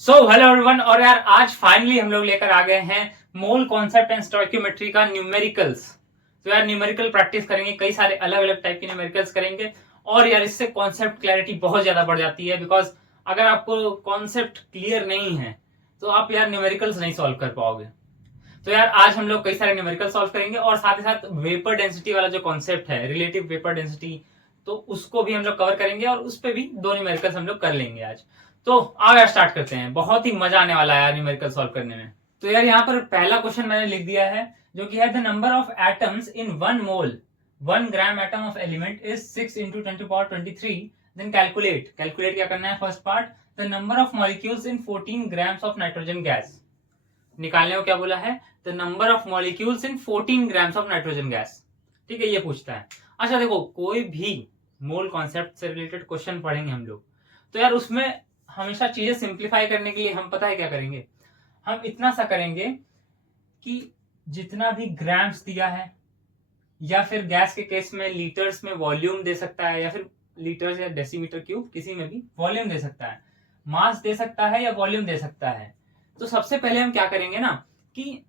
Hello everyone. और यार आज फाइनली हम लोग लेकर आ गए हैं मोल कॉन्सेप्ट एंड स्टोइकियोमेट्री का न्यूमेरिकल्स। तो यार न्यूमेरिकल प्रैक्टिस करेंगे, कई सारे अलग अलग टाइप के न्यूमेरिकल्स करेंगे और यार इससे कॉन्सेप्ट क्लैरिटी बहुत ज्यादा बढ़ जाती है। बिकॉज अगर आपको कॉन्सेप्ट क्लियर नहीं है तो आप यार न्यूमेरिकल्स नहीं सॉल्व कर पाओगे। तो यार आज हम लोग कई सारे न्यूमेरिकल सॉल्व करेंगे और साथ ही साथ वेपर डेंसिटी वाला जो कॉन्सेप्ट है, रिलेटिव वेपर डेंसिटी, तो उसको भी हम लोग कवर करेंगे और उस पर भी दो न्यूमेरिकल्स हम लोग कर लेंगे आज। तो आओ यार स्टार्ट करते हैं, बहुत ही मजा आने वाला है यार न्यूमेरिकल सॉल्व करने में। तो यार यहाँ पर पहला क्वेश्चन मैंने लिख दिया है जो कि है the number of atoms in 1 mole 1 gram atom of element is 6 into 10⁻23। Then calculate क्या करना है। First part, the number of molecules in 14 grams of nitrogen gas. निकालने को क्या बोला है, the number of molecules in 14 grams of nitrogen gas. ठीक है, ये पूछता है। अच्छा देखो, कोई भी मोल कॉन्सेप्ट से रिलेटेड क्वेश्चन पढ़ेंगे हम लोग तो यार उसमें हमेशा चीजें सिंप्लीफाई करने के लिए हम पता है क्या करेंगे, हम इतना सा करेंगे कि जितना भी ग्राम्स दिया है, या फिर गैस के केस में लीटर्स में वॉल्यूम दे सकता है, या फिर लीटर्स या डेसीमीटर क्यूब, किसी में भी वॉल्यूम दे सकता है, मास दे सकता है या वॉल्यूम दे सकता है। तो सबसे पहले हम क्या करेंगे ना कि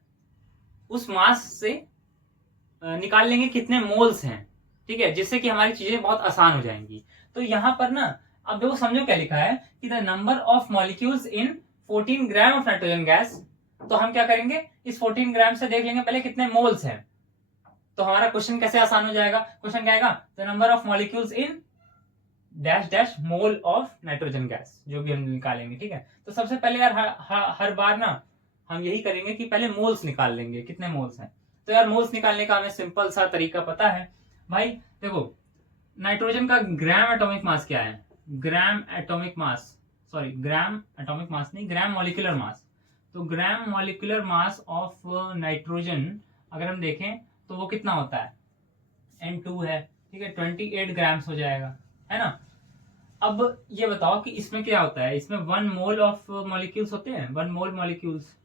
उस मास से निकाल लेंगे कितने मोल्स हैं। ठीक है, जिससे कि हमारी चीजें बहुत आसान हो जाएंगी। तो यहां पर ना अब देखो, समझो क्या लिखा है कि the number of molecules in 14 gram of nitrogen gas. तो हम क्या करेंगे, इस 14 ग्राम से देख लेंगे पहले कितने मोल्स हैं। तो हमारा क्वेश्चन कैसे आसान हो जाएगा। क्वेश्चन क्या आएगा, the number of molecules in dash dash mole of nitrogen gas, जो भी हम निकालेंगे। ठीक है, तो सबसे पहले यार हर बार ना हम यही करेंगे कि पहले मोल्स निकाल लेंगे, कितने मोल्स हैं। तो यार मोल्स निकालने का हमें सिंपल सा तरीका पता है भाई। देखो, नाइट्रोजन का ग्राम एटॉमिक मास क्या है, gram atomic mass, sorry gram atomic mass नहीं, ग्राम मॉलिक्यूलर मास। तो ग्राम मॉलिक्यूलर मास ऑफ नाइट्रोजन अगर हम देखें तो वो कितना होता है, N2 है। ठीक है, 28 ग्राम्स हो जाएगा, है ना। अब ये बताओ कि इसमें क्या होता है, इसमें 1 मोल ऑफ मॉलिक्यूल्स होते हैं, 1 मोल मॉलिक्यूल्स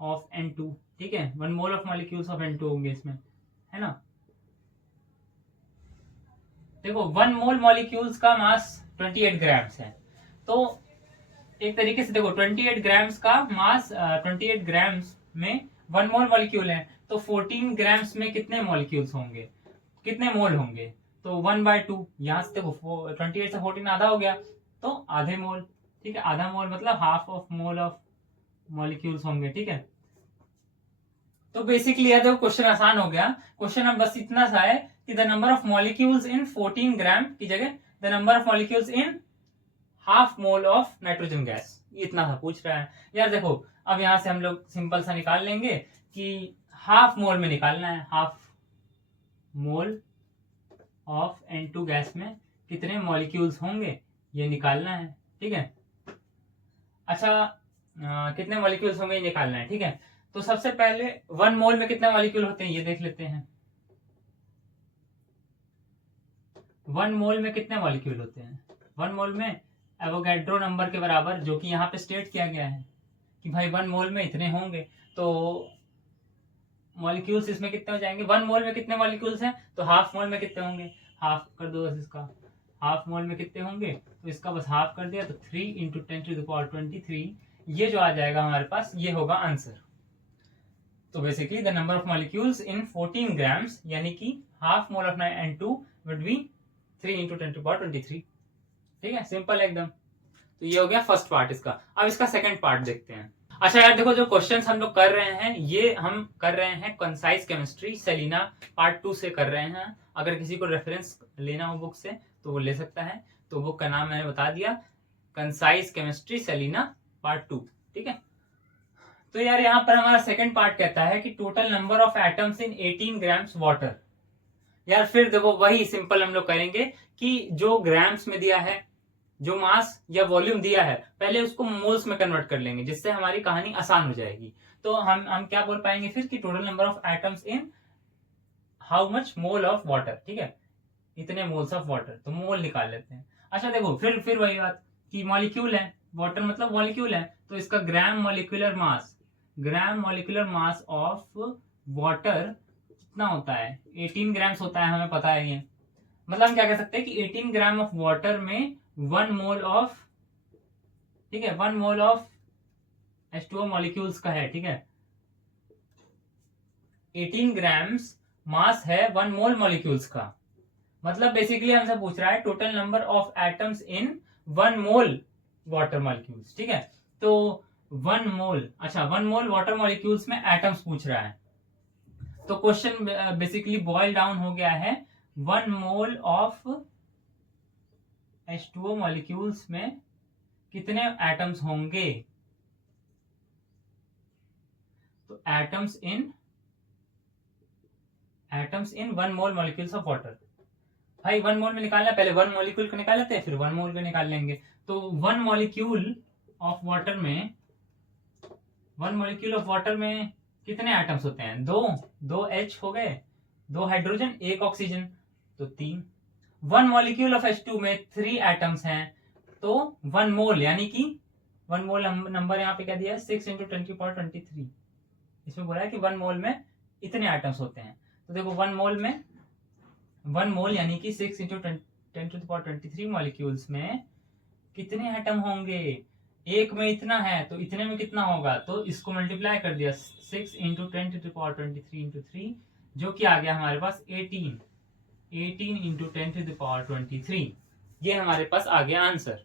ऑफ N2। ठीक है, 1 mole of molecules of N2 होंगे इसमें, है ना। देखो 1 मोल मॉलिक्यूल्स का मास 28 ग्राम्स है। तो एक तरीके से देखो 28 ग्राम्स का मास, 28 ग्राम्स में 1 मोल मॉलिक्यूल है। तो 14 ग्राम्स में कितने मॉलिक्यूल्स होंगे, कितने मोल होंगे। तो 1/2, यहां से देखो 28 से 14 आधा हो गया, तो आधे मोल। ठीक है, आधा मोल मतलब half of mole of molecules होंगे। ठीक है, तो बेसिकली यार देखो क्वेश्चन आसान हो गया। क्वेश्चन अब बस इतना सा है कि the number of molecules in 14 ग्राम की जगह the number of molecules in half mole of nitrogen gas, इतना सा पूछ रहा है। यार देखो, अब यहां से हम लोग सिंपल सा निकाल लेंगे कि हाफ मोल में निकालना है, half mole of N2 gas में कितने मॉलिक्यूल्स होंगे ये निकालना है। ठीक है, अच्छा कितने मॉलिक्यूल्स होंगे ये निकालना है। ठीक है, तो सबसे पहले 1 मोल में कितने मॉलिक्यूल होते हैं ये देख लेते हैं। 1 मोल में कितने मॉलिक्यूल होते हैं, 1 मोल में एवोगैड्रो नंबर के बराबर, जो कि यहाँ पे स्टेट किया गया है कि भाई 1 मोल में इतने होंगे। तो मॉलिक्यूल्स इसमें कितने हो जाएंगे, 1 मोल में कितने मॉलिक्यूल्स हैं, तो हाफ मोल में कितने होंगे, हाफ कर दो बस इसका। हाफ मोल में कितने होंगे, तो इसका बस हाफ कर दिया, तो 3 into 10⁻23, ये जो आ जाएगा हमारे पास, ये होगा आंसर। तो basically the number of molecules in 14 grams, यानी कि half mole of N2 would be 3 into 10⁻23। ठीक है, सिंपल एकदम। तो ये हो गया फर्स्ट पार्ट इसका। अब इसका सेकंड पार्ट देखते हैं। अच्छा यार देखो, जो क्वेश्चंस हम लोग कर रहे हैं ये हम कर रहे हैं कंसाइज केमिस्ट्री सेलिना पार्ट 2 से कर रहे हैं। अगर किसी को रेफरेंस लेना हो बुक से तो वो ले सकता है। तो बुक का नाम मैंने बता दिया, कंसाइज केमिस्ट्री सेलिना पार्ट 2। ठीक है, तो यार यहाँ पर हमारा सेकंड पार्ट कहता है कि total number of atoms in 18 grams water. यार फिर देखो वही सिंपल हम लोग करेंगे कि जो ग्राम्स में दिया है, जो मास या वॉल्यूम दिया है, पहले उसको मोल्स में कन्वर्ट कर लेंगे, जिससे हमारी कहानी आसान हो जाएगी। तो हम क्या बोल पाएंगे फिर कि total number of atoms in how much mole of water. ठीक है, इतने मोल्स ऑफ वाटर, तो मोल निकाल लेते हैं। अच्छा देखो, फिर वही बात कि मॉलिक्यूल है, वाटर मतलब मॉलिक्यूल है, तो इसका ग्राम molecular mass, gram molecular mass of water कितना होता है, 18 ग्राम्स होता है, हमें पता है ये। मतलब हम क्या कह सकते हैं कि 18 ग्राम ऑफ वाटर में 1 मोल ऑफ, ठीक है, 1 मोल ऑफ H2O मॉलिक्यूल्स का है, ठीक है। 18 ग्राम्स मास है 1 मोल मॉलिक्यूल्स का। मतलब बेसिकली हमसे पूछ रहा है total number of atoms in 1 mole water molecules, ठीक है। तो 1 मोल, अच्छा 1 मोल वाटर मॉलिक्यूल्स में एटम्स पूछ रहा है। तो क्वेश्चन बेसिकली बॉयल डाउन हो गया है 1 मोल ऑफ H2O मॉलिक्यूल्स में कितने एटम्स होंगे। तो atoms in 1 mole molecules of water. भाई 1 मोल में निकालना, पहले 1 मॉलिक्यूल को निकाल लेते हैं, फिर 1 मोल को निकाल लेंगे। तो 1 मॉलिक्यूल ऑफ वाटर में, 1 मॉलिक्यूल ऑफ वाटर में कितने एटम्स होते हैं? दो H हो गए, 2 हाइड्रोजन, 1 ऑक्सीजन, तो 3। 1 मॉलिक्यूल ऑफ H2 में 3 एटम्स हैं, तो 1 मोल, यानी कि 1 मोल नंबर यहाँ पे क्या दिया है 6 × 10⁻23। इसमें बोला है कि 1 मोल में इतने एटम्स होते हैं। तो देखो 1 मोल यानी कि 6 × 10⁻23 मॉलिक्यूल्स में कितने एटम होंगे। एक में इतना है तो इतने में कितना होगा, तो इसको मल्टीप्लाई कर दिया 6 × 10⁻23 × 3, जो कि आ गया हमारे पास 18 × 10⁻23। ये हमारे पास आ गया आंसर,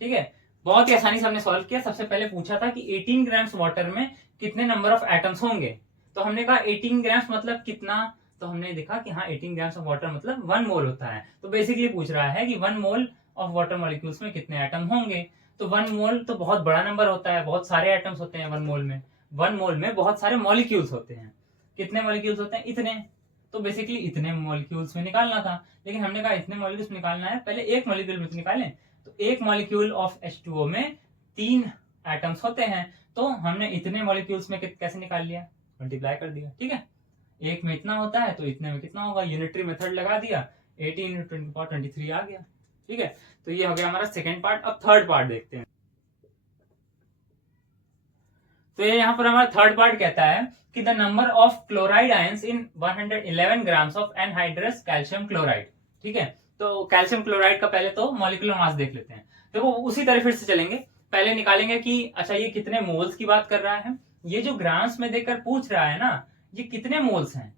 ठीक है। बहुत ही आसानी से हमने सॉल्व किया। सबसे पहले पूछा था कि 18 ग्राम्स वाटर में कितने नंबर ऑफ एटम्स होंगे, तो हमने कहा 18 ग्राम्स मतलब कितना, तो हमने देखा कि हाँ 18 ग्राम्स ऑफ वाटर मतलब 1 मोल होता है। तो बेसिकली पूछ रहा है कि 1 मोल ऑफ वाटर मॉलिक्यूल्स में कितने एटम होंगे। तो 1 मोल तो बहुत बड़ा नंबर होता है, बहुत सारे एटम्स होते हैं 1 मोल में। 1 मोल में बहुत सारे मॉलिक्यूल्स होते हैं। कितने मॉलिक्यूल्स होते हैं? इतने। तो बेसिकली इतने मॉलिक्यूल्स में निकालना था, लेकिन हमने कहा इतने मॉलिक्यूल्स में निकालना है, पहले एक मॉलिक्यूल में निकालें। तो एक मॉलिक्यूल ऑफ H2O में 3 एटम्स होते हैं, तो हमने इतने मॉलिक्यूल्स में कैसे निकाल लिया, मल्टीप्लाई कर दिया, ठीक है। एक में इतना होता है तो इतने में कितना होगा, यूनिटरी मेथड लगा दिया, 18 × 10⁻23 आ गया, ठीक है। तो ये हो गया हमारा सेकेंड पार्ट। अब थर्ड पार्ट देखते हैं। तो ये यहाँ पर हमारा थर्ड पार्ट कहता है कि the number of chloride ions in 111 grams of anhydrous calcium chloride, ठीक है। तो कैल्शियम क्लोराइड का पहले तो मॉलिक्यूलर मास देख लेते हैं। देखो उसी तरह फिर से चलेंगे, पहले निकालेंगे कि अच्छा ये कितने मोल्स की बात कर रहा है। ये जो ग्राम्स में देकर पूछ रहा है ना, ये कितने मोल्स हैं,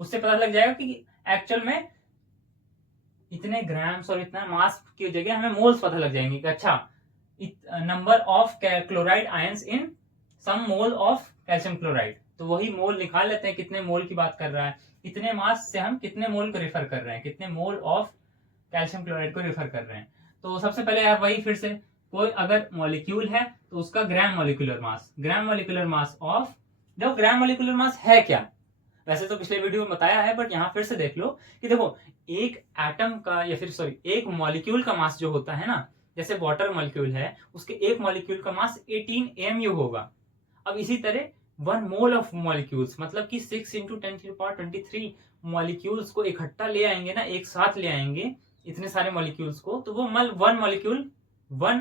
उससे पता लग जाएगा कि एक्चुअल में इतने ग्राम्स और इतना मास की जगह हमें मोल्स पता लग जाएंगे कि अच्छा number of chloride ions in some mole of calcium chloride. तो वही मोल निकाल लेते हैं, कितने मोल की बात कर रहा है, इतने मास से हम कितने मोल को रेफर कर रहे हैं, कितने मोल ऑफ कैल्शियम क्लोराइड को रेफर कर रहे हैं। तो सबसे पहले यार वही फिर से, कोई अगर मॉलिक्यूल है तो उसका ग्राम मॉलिक्यूलर मास ऑफ, देखो ग्राम मॉलिक्यूलर मास है क्या, वैसे तो पिछले वीडियो में बताया है, बट यहाँ फिर से देख लो कि देखो एक एटम का या फिर सॉरी एक मॉलिक्यूल का मास जो होता है ना, जैसे वाटर मॉलिक्यूल है उसके एक मॉलिक्यूल का मास 18 AMU होगा। अब इसी तरह 1 मोल ऑफ मॉलिक्यूल्स मतलब कि 6 × 10⁻23 मॉलिक्यूल्स को इकट्ठा ले आएंगे ना, एक साथ ले आएंगे इतने सारे मॉलिक्यूल्स को, तो वो 1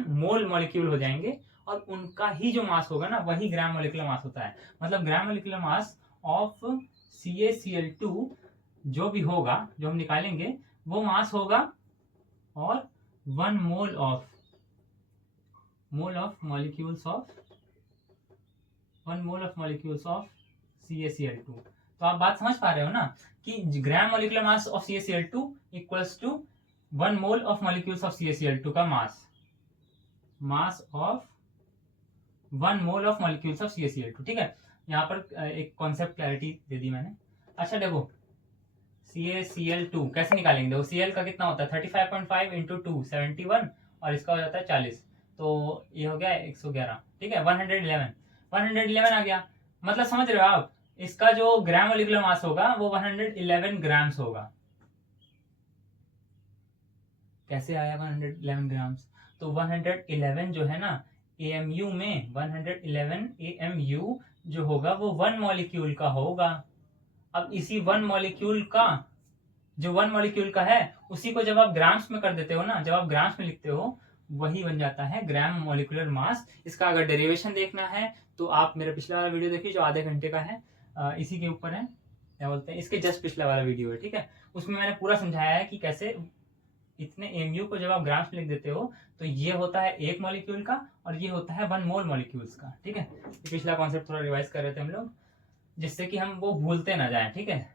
मोल मॉलिक्यूल हो जाएंगे, और उनका ही जो मास होगा ना वही ग्राम मॉलिक्यूलर मास होता है। मतलब ग्राम मॉलिक्यूलर मास ऑफ CaCl2 जो भी होगा, जो हम निकालेंगे वो मास होगा, और 1 mole of molecules of CaCl2। तो आप बात समझ पा रहे हो ना कि gram molecular mass of CaCl2 equals to 1 mole of molecules of CaCl2 का mass of 1 mole of molecules of CaCl2, ठीक है। यहाँ पर एक कॉन्सेप्ट क्लैरिटी दे दी मैंने। अच्छा देखो CaCl2 कैसे निकालेंगे, देखो Cl का कितना होता है 35.5 × 2 71, और इसका हो जाता है 40, तो ये हो गया 111, ठीक है। 111 आ गया, मतलब समझ रहे हो आप, इसका जो ग्राम मॉलिक्यूलर मास होगा वो 111 ग्राम्स होगा। कैसे आया 111 ग्राम्स, तो 111 जो है ना AMU में 111 AMU जो होगा वो 1 मॉलिक्यूल का होगा। अब इसी 1 मॉलिक्यूल का जो 1 मॉलिक्यूल का है उसी को जब आप ग्राम्स में कर देते हो ना, जब आप ग्राम्स में लिखते हो वही बन जाता है ग्राम मॉलिक्यूलर मास। इसका अगर डेरिवेशन देखना है तो आप मेरा पिछला वाला वीडियो देखिए जो आधे घंटे का है, इसी के ऊपर है, क्या बोलते हैं इसके जस्ट पिछला वाला वीडियो है, ठीक है। उसमें मैंने पूरा समझाया है कि कैसे इतने एमयू को जब आप ग्राम्स में लिख देते हो तो ये होता है एक मॉलिक्यूल का और ये होता है 1 मोल मॉलिक्यूल्स का। ठीक है, पिछला कॉन्सेप्ट थोड़ा रिवाइज कर रहे थे हम लोग, जिससे कि हम वो भूलते ना जाएं। ठीक है,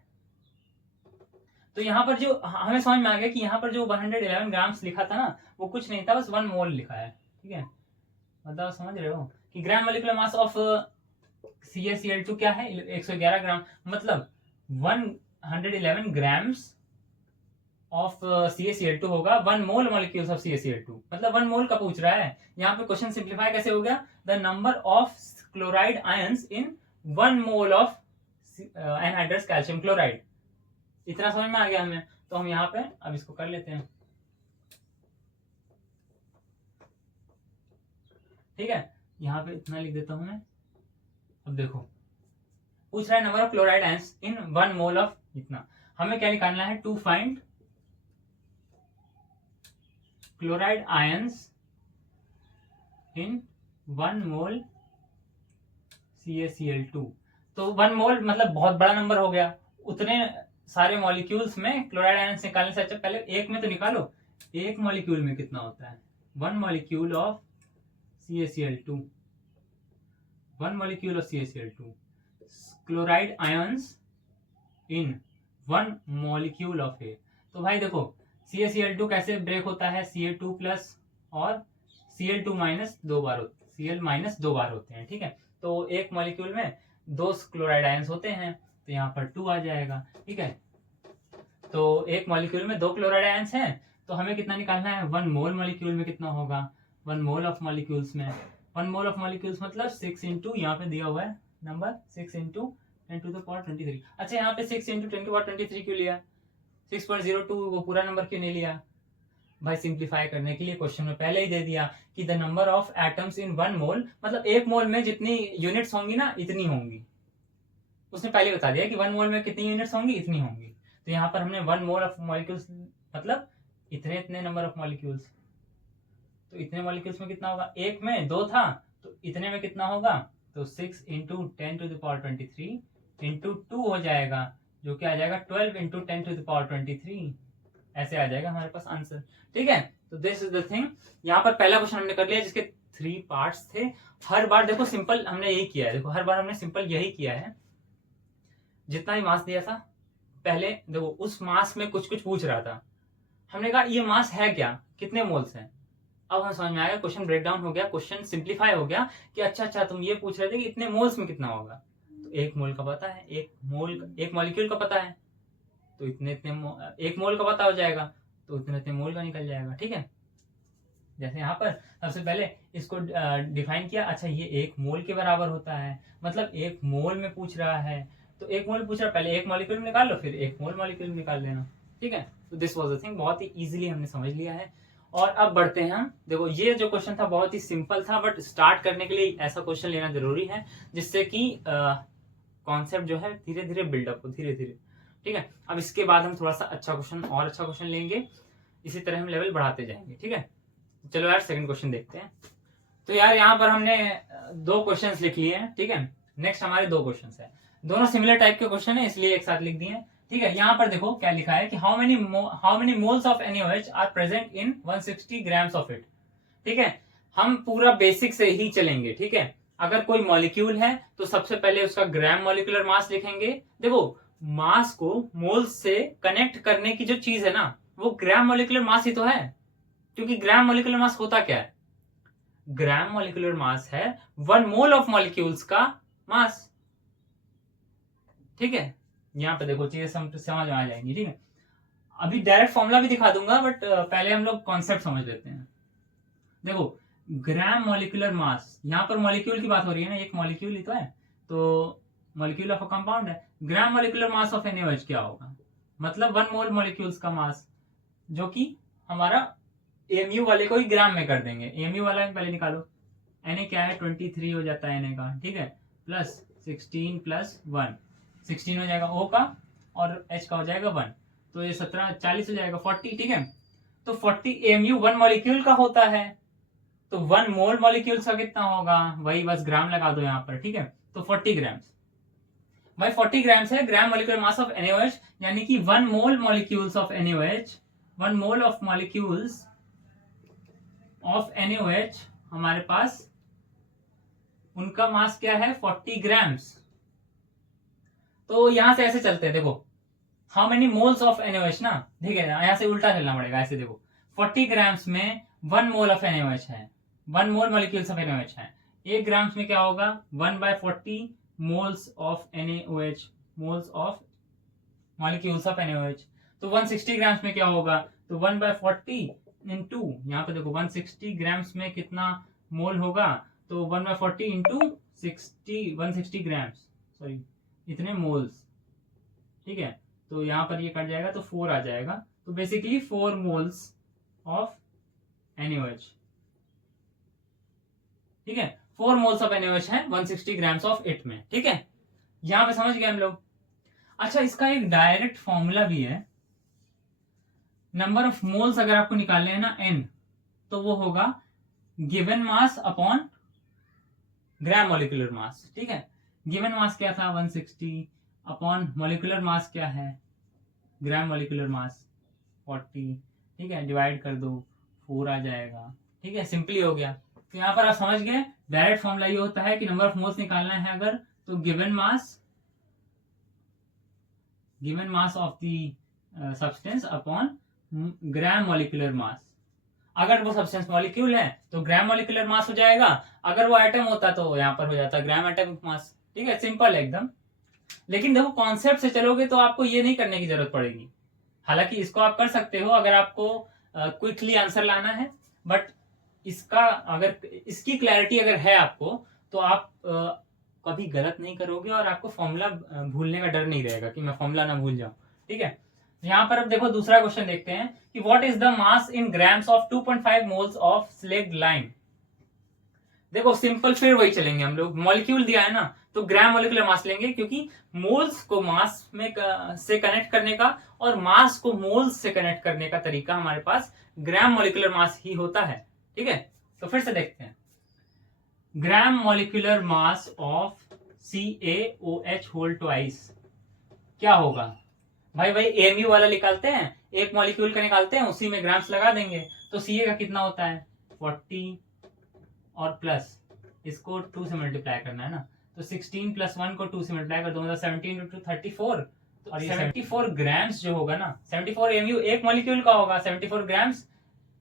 तो यहाँ पर जो हमें समझ में आ गया कि यहाँ पर जो 111 ग्राम्स लिखा था ना, वो कुछ नहीं था, बस 1 मोल लिखा है। ठीक है, मतलब समझ रहे हो कि ग्राम मोलिकुलर मास ऑफ CaCl2 क्या है, 111 ग्राम, मतलब 111 ग्राम्स ऑफ CaCl2 होगा 1 मोल मॉलिक्यूल्स ऑफ CaCl2, मतलब 1 मोल का पूछ रहा है। यहाँ पे क्वेश्चन सिंप्लीफाई कैसे हो गया, the number of chloride ions in 1 mole of anhydrous calcium chloride. इतना समझ में आ गया हमें, तो हम यहाँ पे अब इसको कर लेते हैं। ठीक है, यहाँ पे इतना लिख देता हूं मैं। अब देखो पूछ रहा है number of chloride ions in 1 mole of इतना, हमें क्या निकालना है, to find chloride ions in 1 mole CaCl2। तो 1 मोल मतलब बहुत बड़ा नंबर हो गया, उतने सारे मॉलिक्यूल्स में क्लोराइड आयंस निकालने से अच्छा पहले एक में तो निकालो, एक मॉलिक्यूल में कितना होता है, 1 molecule of CaCl2, 1 molecule of CaCl2, chloride ions in 1 molecule of a. तो भाई देखो CaCl2 कैसे ब्रेक होता है, Ca2 प्लस और Cl2 माइनस 2 बार होते हैं, Cl माइनस 2 बार होते हैं। ठीक है, तो एक मॉलिक्यूल में 2 क्लोराइड आयंस होते हैं, तो यहाँ पर 2 आ जाएगा। ठीक है, तो एक मॉलिक्यूल में 2 क्लोराइड आयंस हैं, तो हमें कितना निकालना है, 1 मोल मॉलिक्यूल में कितना होगा, 1 मोल ऑफ मॉलिक्यूल्स में 1 मोल ऑफ मॉलिक्यूल्स मतलब 6 इंटू, यहाँ पे दिया हुआ है number 6 into 10 to the power 23। अच्छा यहाँ पे 6 इंटू 10 टू पावर 23 क्यों लिया, 6.02 वो पूरा नंबर क्यों नहीं लिया भाई, सिंप्लीफाई करने के लिए क्वेश्चन में पहले ही दे दिया कि the number of atoms in 1 मोल, मतलब एक मोल में जितनी यूनिट्स होंगी ना इतनी होंगी, उसने पहले बता दिया कि 1 मोल में कितनी यूनिट्स होंगी, इतनी होंगी। तो यहाँ पर हमने 1 मोल ऑफ मॉलिक्यूल्स मतलब इतने इतने नंबर ऑफ मॉलिक्यूल्स, तो इतने मॉलिक्यूल्स में कितना होगा, एक में 2 था तो इतने में कितना होगा, तो 6 into 10 to the power 23 into 2 हो जाएगा, जो कि आ जाएगा 12 इंटू 10 टू द पावर 23, ऐसे आ जाएगा हमारे पास आंसर। ठीक है, तो दिस इज द थिंग। यहाँ पर पहला क्वेश्चन हमने कर लिया जिसके 3 पार्ट्स थे। हर बार देखो सिंपल हमने यही किया है, देखो हर बार हमने सिंपल यही किया है, जितना भी मास दिया था पहले देखो उस मास में कुछ कुछ पूछ रहा था, हमने कहा ये मास है क्या, कितने मोल्स हैं। अब हम समझ में आया, क्वेश्चन ब्रेक डाउन हो गया, क्वेश्चन सिंप्लीफाई हो गया कि अच्छा तुम ये पूछ रहे थे कि इतने मोल्स में कितना होगा, तो एक मोल का पता है, एक मॉलिक्यूल का पता है, तो इतने एक मोल का पता हो जाएगा, तो इतने मोल का निकल जाएगा। ठीक है, जैसे यहाँ पर सबसे पहले इसको डिफाइन किया, अच्छा ये एक मोल के बराबर होता है, मतलब एक मोल में पूछ रहा है, तो एक मोल पूछ रहा है, पहले एक मॉलिक्यूल निकाल लो फिर एक मोल मॉलिक्यूल निकाल लेना। ठीक है, तो दिस वाज द थिंग, बहुत ही इजीली हमने समझ लिया है। और अब बढ़ते हैं हम, देखो ये जो क्वेश्चन था बहुत ही सिंपल था, बट स्टार्ट करने के लिए ऐसा क्वेश्चन लेना जरूरी है जिससे कि कॉन्सेप्ट जो है धीरे धीरे बिल्डअप हो, धीरे धीरे। ठीक है, अब इसके बाद हम थोड़ा सा अच्छा क्वेश्चन लेंगे, इसी तरह हम लेवल बढ़ाते जाएंगे। ठीक है, चलो यार सेकंड क्वेश्चन देखते हैं। तो यार यहाँ पर हमने 2 क्वेश्चंस लिख लिए हैं। ठीक है, नेक्स्ट हमारे 2 क्वेश्चंस है, दोनों सिमिलर टाइप के क्वेश्चन है इसलिए एक साथ लिख दिए हैं। ठीक है, यहाँ पर देखो क्या लिखा है कि how many moles of NaOH are present in 160 grams of it. ठीक है, हम पूरा बेसिक से ही चलेंगे। ठीक है, अगर कोई मॉलिक्यूल है तो सबसे पहले उसका ग्राम मॉलिक्यूलर मास लिखेंगे। देखो मास को मोल्स से कनेक्ट करने की जो चीज है ना, वो ग्राम मॉलिक्यूलर मास ही तो है, क्योंकि ग्राम मॉलिक्यूलर मास होता क्या है, ग्राम मॉलिक्यूलर मास है 1 मोल ऑफ मॉलिक्यूल्स का मास। ठीक है, यहाँ पे देखो चीजें समझ में आ जाएंगी। ठीक है, अभी डायरेक्ट फॉर्मूला भी दिखा दूंगा, बट पहले हम लोग कॉन्सेप्ट समझ लेते हैं। देखो ग्राम मॉलिक्यूलर मास, यहाँ पर मॉलिक्यूल की बात हो रही है ना, एक मॉलिक्यूल ही तो है, तो मॉलिक्यूल ऑफ अ कंपाउंड है। ग्राम मॉलिक्यूलर मास ऑफ NaOH क्या होगा, मतलब 1 मोल मॉलिक्यूल्स का मास, जो कि हमारा AMU वाले को ही ग्राम में कर देंगे। AMU वाला पहले निकालो, Na क्या है 23 हो जाता है Na का। ठीक है, प्लस 16 प्लस 1 16 हो जाएगा O का, और H का हो जाएगा 1, तो ये 17 40 हो जाएगा 40। ठीक है, तो 40 AMU 1 मॉलिक्यूल का होता है, तो 1 मोल मॉलिक्यूल का कितना होगा, वही बस ग्राम लगा दो यहाँ पर। ठीक है, तो 40 ग्राम्स, भाई 40 ग्राम्स है gram molecular mass of NaOH, यानी कि 1 mole molecules of NaOH, 1 mole of molecules of NaOH हमारे पास उनका मास क्या है 40 ग्राम्स। तो यहां से ऐसे चलते हैं, देखो how many moles of NaOH ना, ठीक है यहां से उल्टा चलना पड़ेगा, ऐसे देखो 40 ग्राम्स में 1 मोल ऑफ NaOH है, 1 मोल मॉलिक्यूल्स ऑफ NaOH है। 1 ग्राम्स में क्या होगा 1/40 moles of NaOH, moles of molecules of NaOH। तो 160 ग्राम्स में क्या होगा, तो 1/40 इंटू, यहाँ पे देखो 160 ग्राम्स में कितना मोल होगा, तो 1/40 इंटू 160 ग्राम्स, सॉरी इतने मोल्स, ठीक है। तो यहाँ पर ये कट जाएगा तो 4 आ जाएगा, तो बेसिकली 4 मोल्स ऑफ NaOH, ठीक है 4 मोल्स ऑफ NaOH है 160 ग्राम्स ऑफ इट में, ठीक है। यहां पे समझ गए हम लोग। अच्छा इसका एक डायरेक्ट फॉर्मूला भी है, नंबर ऑफ मोल्स अगर आपको निकालने हैं ना n, तो वो होगा given mass upon gram molecular मास, ठीक है। गिवन मास क्या था 160 अपॉन मॉलिक्यूलर मास क्या है ग्राम मॉलिक्यूलर मास 40, ठीक है, डिवाइड कर दो 4 आ जाएगा, ठीक है, सिंपली हो गया। तो यहाँ पर आप समझ गए डायरेक्ट फॉर्मूला ये होता है कि नंबर ऑफ मोल्स निकालना है अगर, तो given mass of the substance upon gram molecular मास। अगर वो सब्सटेंस मॉलिक्यूल है तो ग्राम मॉलिक्यूलर मास हो जाएगा, अगर वो एटम होता तो यहाँ पर हो जाता ग्राम एटॉमिक मास, ठीक है, सिंपल है एकदम। लेकिन देखो कॉन्सेप्ट से चलोगे तो आपको ये नहीं करने की जरूरत पड़ेगी, हालांकि इसको आप कर सकते हो अगर आपको क्विकली आंसर लाना है, बट इसका अगर इसकी क्लैरिटी अगर है आपको तो आप कभी गलत नहीं करोगे और आपको फॉर्मूला भूलने का डर नहीं रहेगा कि मैं फॉर्मूला ना भूल जाऊं, ठीक है। यहाँ पर अब देखो दूसरा क्वेश्चन देखते हैं कि what is the mass in grams of 2.5 moles of slaked lime. देखो सिंपल फिर वही चलेंगे हम लोग, मॉलिक्यूल दिया है ना तो ग्राम मॉलिक्यूलर मास लेंगे, क्योंकि मोल्स को मास में से कनेक्ट करने का और मास को मोल्स से कनेक्ट करने का तरीका हमारे पास ग्राम मॉलिक्यूलर मास ही होता है, ठीक है। तो फिर से देखते हैं gram molecular mass of CaOH whole twice क्या होगा। भाई AMU वाला निकालते हैं, एक मॉलिक्यूल का निकालते हैं उसी में ग्राम्स लगा देंगे, तो Ca का कितना होता है 40 और प्लस इसको 2 से मल्टीप्लाई करना है ना, तो 16 + 1 को 2 से मल्टीप्लाई कर दो मतलब 17 × 2 34, और ये 74 ग्राम्स जो होगा ना 74 AMU एक मॉलिक्यूल का होगा, 74 ग्राम्स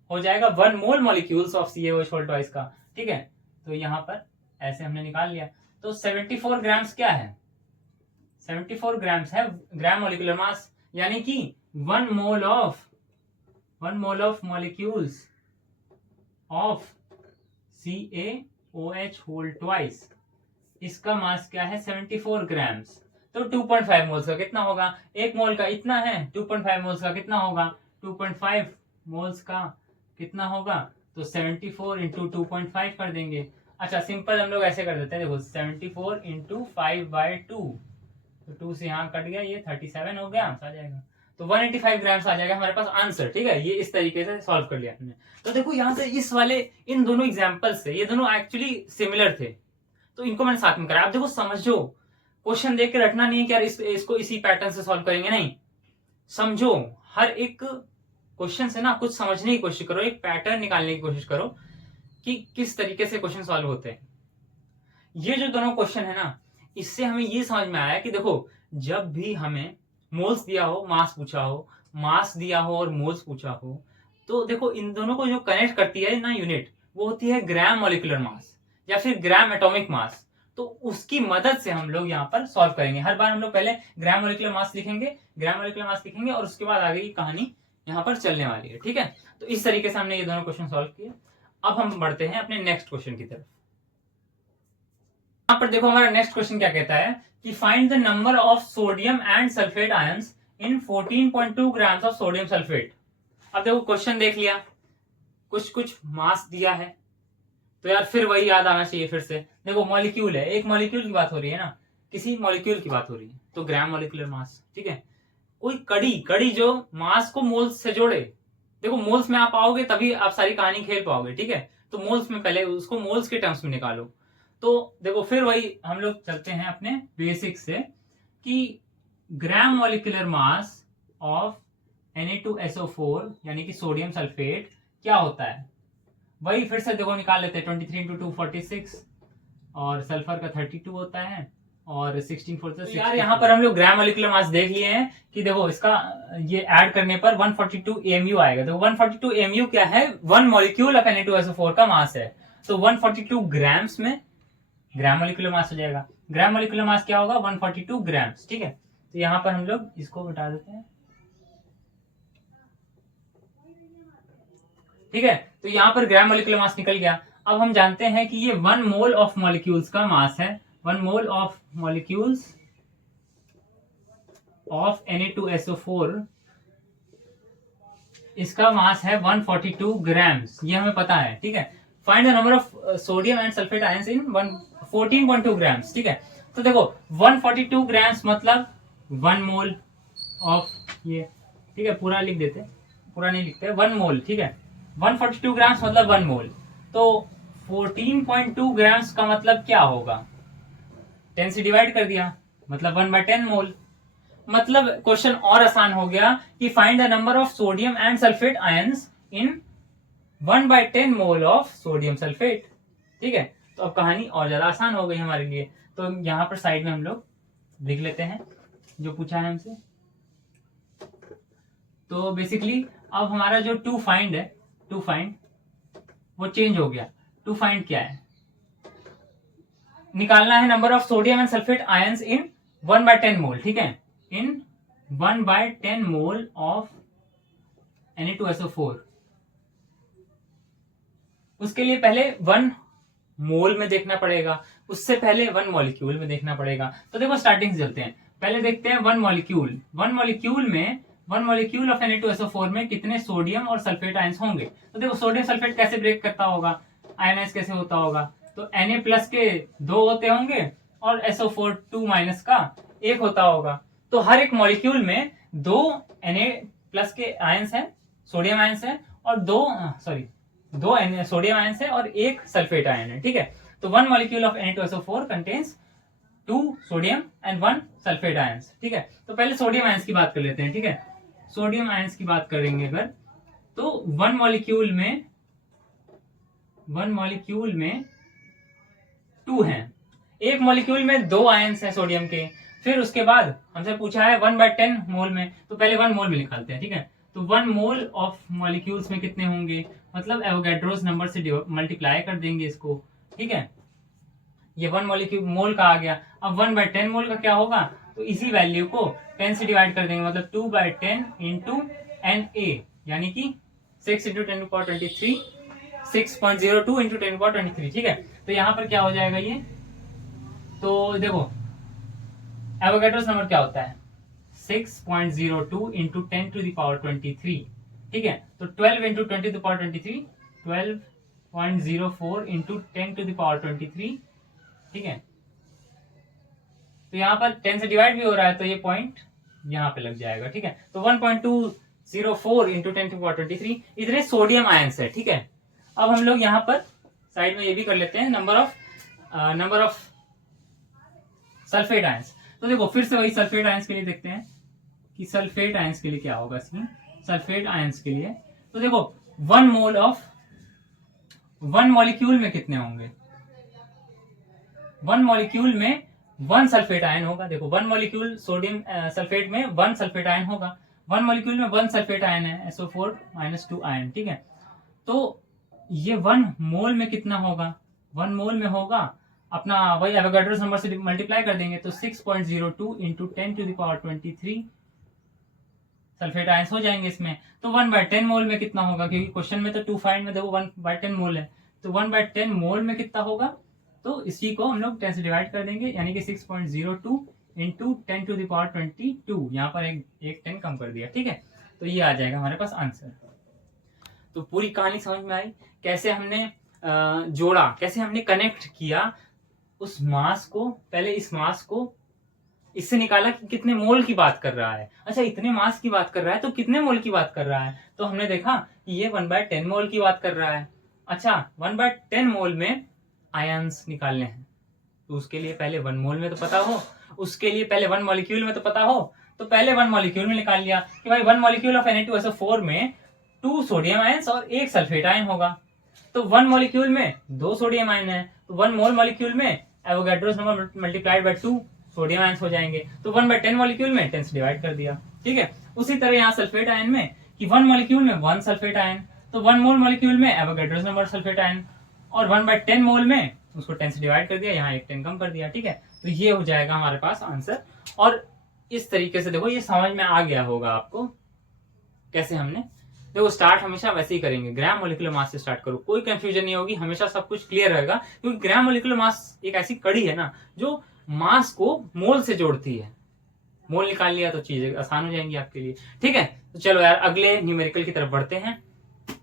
हो जाएगा 1 mole molecules of CaOH whole twice का, ठीक है। तो यहाँ पर ऐसे हमने निकाल लिया, तो 74 ग्राम्स क्या है 74 ग्राम्स है ग्राम मॉलिक्यूलर मास, यानी कि 1 mole of molecules of CaOH whole twice, इसका मास क्या है 74 ग्राम्स। तो 2.5 मोल्स का कितना होगा, एक मोल का इतना है, 2.5 मोल्स का कितना होगा 2.5 मोल्स का कितना होगा, तो 74 × 2.5 कर देंगे। अच्छा सिंपल हम लोग ऐसे कर देते हैं, देखो 74 × 5/2, तो 2 से यहाँ कट गया, ये 37 हो गया, आ जाएगा, तो 185 ग्राम्स आ जाएगा हमारे पास आंसर, ठीक है। ये इस तरीके से सॉल्व कर लिया हमने। तो देखो यहाँ से इस वाले इन दोनों एग्जाम्पल से ये दोनों एक्चुअली सिमिलर थे, तो इनको मैंने साथ में करा। आप देखो समझो, क्वेश्चन देख के रटना नहीं है कि यार इसको इसी पैटर्न से सॉल्व करेंगे, नहीं, समझो हर एक क्वेश्चन से ना कुछ समझने की कोशिश करो, एक पैटर्न निकालने की कोशिश करो कि किस तरीके से क्वेश्चन सॉल्व होते हैं। ये जो दोनों क्वेश्चन है ना, इससे हमें ये समझ में आया कि देखो जब भी हमें मोल्स दिया हो, मास पूछा हो, मास दिया हो और मोल्स पूछा हो, तो देखो इन दोनों को जो कनेक्ट करती है ना यूनिट, वो होती है ग्राम मॉलिक्यूलर मास या फिर ग्राम एटॉमिक मास। तो उसकी मदद से हम लोग यहाँ पर सॉल्व करेंगे। हर बार हम लोग पहले ग्राम मॉलिक्यूलर मास लिखेंगे और उसके बाद आगे की कहानी यहाँ पर चलने वाली है, ठीक है। तो इस तरीके से हमने ये दोनों क्वेश्चन सॉल्व किए। अब हम बढ़ते हैं अपने नेक्स्ट क्वेश्चन की तरफ। यहाँ पर देखो हमारा नेक्स्ट क्वेश्चन क्या कहता है कि find the number of sodium and sulphate ions in 14.2 grams of sodium sulphate. अब देखो क्वेश्चन देख लिया, कुछ मास दिया है, तो यार फिर वही याद आना चाहिए फिर से। देखो मॉलिक्यूल है, एक मॉलिक्यूल की बात हो रही है ना, किसी मॉलिक्यूल की बात हो रही है, तो ग्राम मॉलिक्यूलर मास, ठीक है। कोई कड़ी जो मास को मोल्स से जोड़े, देखो मोल्स में आप आओगे तभी आप सारी कहानी खेल पाओगे, ठीक है। तो मोल्स में पहले उसको मोल्स के टर्म्स में निकालो। तो देखो फिर वही हम लोग चलते हैं अपने बेसिक से कि gram molecular mass of Na2SO4 यानी कि सोडियम सल्फेट क्या होता है, वही फिर से देखो निकाल लेते हैं। 23 इंटू 2 46 और सल्फर का 32 होता है और 16 4 तो यार यहाँ पर हम लोग ग्राम मॉलिक्यूलर मास देख लिए हैं कि देखो इसका ये ऐड करने पर 142 AMU आएगा। तो 142 AMU क्या है, वन मॉलिक्यूल ऑफ Na2SO4 का मास है। तो 142 ग्राम्स में ग्राम मॉलिक्यूलर मास हो जाएगा। ग्राम मॉलिक्यूलर मास क्या होगा, 142 ग्राम्स। ठीक है, तो यहाँ पर हम लोग इसको बता देते हैं। ठीक है, तो यहाँ पर ग्राम मॉलिक्यूलर मास निकल गया। अब हम जानते हैं कि ये 1 मोल ऑफ मॉलिक्यूल्स का मास है। 1 mole of molecules of Na2SO4 इसका मास है 142 ग्राम्स, ये हमें पता है। ठीक है, find the number of sodium and sulphate ions in 14.2 grams. ठीक है, तो देखो 142 ग्राम्स मतलब 1 मोल ऑफ ये। ठीक है, पूरा लिख देते, पूरा नहीं लिखते, 1 मोल। ठीक है, 142 ग्राम्स मतलब 1 मोल। तो 14.2 ग्राम्स का मतलब क्या होगा, 10 से डिवाइड कर दिया मतलब 1/10 मोल। मतलब क्वेश्चन और आसान हो गया कि find the number of sodium and sulphate ions in 1/10 mole of sodium sulphate. ठीक है, तो अब कहानी और ज्यादा आसान हो गई हमारे लिए। तो यहां पर साइड में हम लोग लिख लेते हैं जो पूछा है हमसे। तो बेसिकली अब हमारा जो टू फाइंड है, टू फाइंड वो चेंज हो गया। टू फाइंड क्या है, निकालना है number of sodium and sulphate ions in 1/10 मोल। ठीक है, इन 1/10 मोल ऑफ Na2SO4। उसके लिए पहले 1 मोल में देखना पड़ेगा, उससे पहले 1 मॉलिक्यूल में देखना पड़ेगा। तो देखो स्टार्टिंग से चलते हैं, पहले देखते हैं 1 मॉलिक्यूल। 1 मॉलिक्यूल में 1 मॉलिक्यूल ऑफ Na2SO4 में कितने सोडियम और सल्फेट आयंस होंगे। तो देखो सोडियम सल्फेट कैसे ब्रेक करता होगा, आयनाइज कैसे होता होगा। तो Na प्लस के 2 होते होंगे और SO4 2- का 1 होता होगा। तो हर एक मॉलिक्यूल में 2 Na प्लस के आयंस है, सोडियम आयंस है, और 2 सोडियम आयंस है और 1 सल्फेट आयन है। ठीक है, तो 1 molecule of Na2SO4 contains 2 sodium and 1 sulphate ions. ठीक है, तो पहले सोडियम आयंस की बात कर लेते हैं। ठीक है, सोडियम आयंस की बात करेंगे अगर, तो 1 मॉलिक्यूल में 2 हैं। एक मॉलिक्यूल में 2 आयंस हैं सोडियम के। फिर उसके बाद हमसे पूछा है 1/10 मोल में, तो पहले 1 मोल में निकालते हैं। ठीक है, तो 1 मोल ऑफ मॉलिक्यूल्स में कितने होंगे, मतलब एवोगैड्रोस नंबर से मल्टीप्लाई कर देंगे इसको। ठीक है, ये 1 मॉलिक्यूल मोल का आ गया। अब 1/10 मोल का क्या होगा, तो इसी वैल्यू को 10 से डिवाइड कर देंगे, मतलब 2/10 इंटू Na यानी कि 6 इंटू 10⁻23 6.02 इंटू 10⁻23। ठीक है, तो यहां पर क्या हो जाएगा ये, तो देखो एवोगैड्रोस नंबर क्या होता है, 6.02 इंटू 10⁻23। ठीक है, तो 12 इंटू 10⁻23 12.04 इंटू 10⁻23। ठीक है, तो यहाँ पर 10 से डिवाइड भी हो रहा है, तो ये पॉइंट यहाँ पे लग जाएगा। ठीक है, तो 1.204 इंटू 10⁻23 इतने सोडियम आयंस है। ठीक है, अब हम लोग यहाँ पर साइड में ये भी कर लेते हैं नंबर ऑफ सल्फेट आयंस। तो देखो फिर से वही सल्फेट आयंस के लिए देखते हैं कि सल्फेट आयंस के लिए क्या होगा इसमें। सल्फेट आयंस के लिए तो देखो 1 मोल ऑफ 1 मॉलिक्यूल में कितने होंगे, 1 मॉलिक्यूल में 1 सल्फेट आयन होगा। देखो 1 मॉलिक्यूल सोडियम सल्फेट में 1 सल्फेट आयन होगा। 1 मॉलिक्यूल में 1 सल्फेट आयन है, SO4-2 आयन। ठीक है, तो ये 1 मोल में कितना होगा, 1 मोल में होगा अपना वही एवोगैड्रोस नंबर से मल्टीप्लाई कर देंगे, तो 6.02 इंटू 10⁻23 सल्फेट आयंस हो जाएंगे इसमें। तो 1/10 मोल में कितना होगा, क्योंकि क्वेश्चन में तो 2 फाइंड में देखो 1/10 मोल है, तो 1/10 मोल में कितना होगा, तो इसी को हम लोग 10 से डिवाइड कर देंगे, यानी कि 6.02 इंटू 10⁻22। यहाँ पर एक 10 कम कर दिया। ठीक है, तो ये आ जाएगा हमारे पास आंसर। तो पूरी कहानी समझ में आई, कैसे हमने जोड़ा, कैसे हमने कनेक्ट किया उस मास को, पहले इस मास को इससे निकाला कि कितने मोल की बात कर रहा है। अच्छा, इतने मास की बात कर रहा है तो कितने मोल की बात कर रहा है, तो हमने देखा कि ये 1/10 मोल की बात कर रहा है। अच्छा, 1/10 मोल में आयंस निकालने हैं, तो उसके लिए पहले 1 मोल में तो पता हो, उसके लिए पहले 1 मॉलिक्यूल में तो पता हो, तो पहले 1 मॉलिक्यूल में निकाल लिया कि भाई 1 मॉलिक्यूल ऑफ Na2SO4 में 2 सोडियम आयंस और 1 सल्फेट आयन होगा। तो 1 मॉलिक्यूल में 2 सोडियम आयन है, तो 1 मोल मॉलिक्यूल में Avogadro's number multiplied by 2 sodium ions हो जाएंगे। तो 1/10 मॉलिक्यूल में 10 से डिवाइड कर दिया, ठीक है। उसी तरह यहाँ सल्फेट आयन में कि 1 मॉलिक्यूल में 1 सल्फेट आयन, तो 1 मोल मॉलिक्यूल में एवोगाड्रोस नंबर सल्फेट आयन, और 1/10 मोल में उसको 10 से डिवाइड कर दिया, यहाँ एक 10 कम कर दिया, ठीक है। तो ये हो जाएगा हमारे पास आंसर। और इस तरीके से देखो ये समझ में आ गया होगा आपको कैसे हमने, देखो स्टार्ट हमेशा वैसे ही करेंगे, ग्राम मोलिकुलर मास से स्टार्ट करो, कोई कंफ्यूजन नहीं होगी, हमेशा सब कुछ क्लियर रहेगा, क्योंकि ग्राम मोलिकुलर मास एक ऐसी कड़ी है ना जो मास को मोल से जोड़ती है। मोल निकाल लिया तो चीजें आसान हो जाएंगी आपके लिए, ठीक है। तो चलो यार अगले न्यूमेरिकल की तरफ बढ़ते हैं।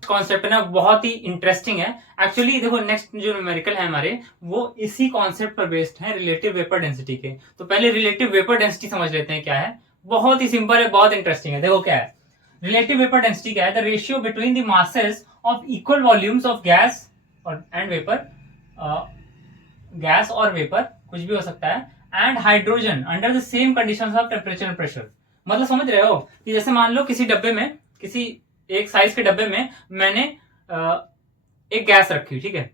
कॉन्सेप्ट है ना बहुत ही इंटरेस्टिंग है एक्चुअली। देखो नेक्स्ट जो न्यूमेरिकल है हमारे वो इसी कॉन्सेप्ट पर बेस्ड है, रिलेटिव वेपर डेंसिटी के। तो पहले रिलेटिव वेपर डेंसिटी समझ लेते हैं क्या है। बहुत ही सिंपल है, बहुत इंटरेस्टिंग है। देखो क्या है रिलेटिव वेपर डेंसिटी, क्या है the ratio between the masses of equal volumes of gas और एंड वेपर, गैस और वेपर कुछ भी हो सकता है, and hydrogen under the same conditions of temperature and pressure. मतलब समझ रहे हो कि जैसे मान लो किसी डब्बे में, किसी एक साइज के डब्बे में मैंने एक गैस रखी, ठीक है।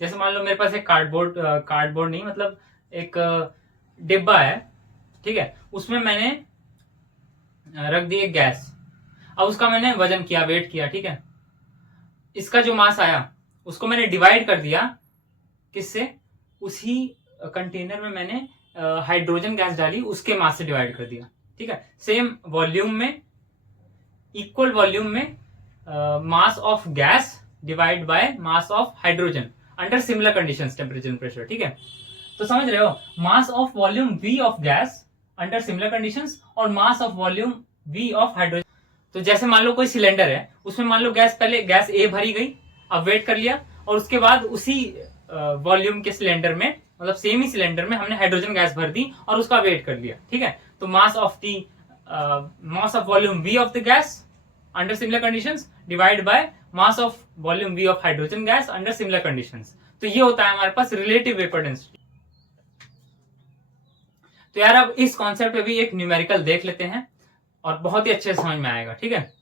जैसे मान लो मेरे पास एक कार्डबोर्ड नहीं मतलब एक डिब्बा है, ठीक है, उसमें मैंने रख दी एक गैस। अब उसका मैंने वजन किया, वेट किया, ठीक है। इसका जो मास आया उसको मैंने डिवाइड कर दिया किससे, उसी कंटेनर में मैंने हाइड्रोजन गैस डाली, उसके मास से डिवाइड कर दिया, ठीक है। सेम वॉल्यूम में, इक्वल वॉल्यूम में mass of gas divide by mass of hydrogen under similar conditions temperature and pressure, ठीक है। तो समझ रहे हो mass of volume V of gas under similar conditions और mass of volume V of hydrogen. तो जैसे मान लो कोई सिलेंडर है, उसमें मान लो गैस पहले गैस A भरी गई, अब वेट कर लिया, और उसके बाद उसी वॉल्यूम के सिलेंडर में मतलब सेम ही सिलेंडर में हमने हाइड्रोजन गैस भर दी और उसका वेट कर लिया, ठीक है। तो मास of volume V of the gas under similar conditions divide by mass of volume V of hydrogen gas under similar conditions. तो ये होता है हमारे पास रिलेटिव वेपर डेंसिटी। तो यार अब इस कॉन्सेप्ट पे भी एक न्यूमेरिकल देख लेते हैं और बहुत ही अच्छे से समझ में आएगा, ठीक है।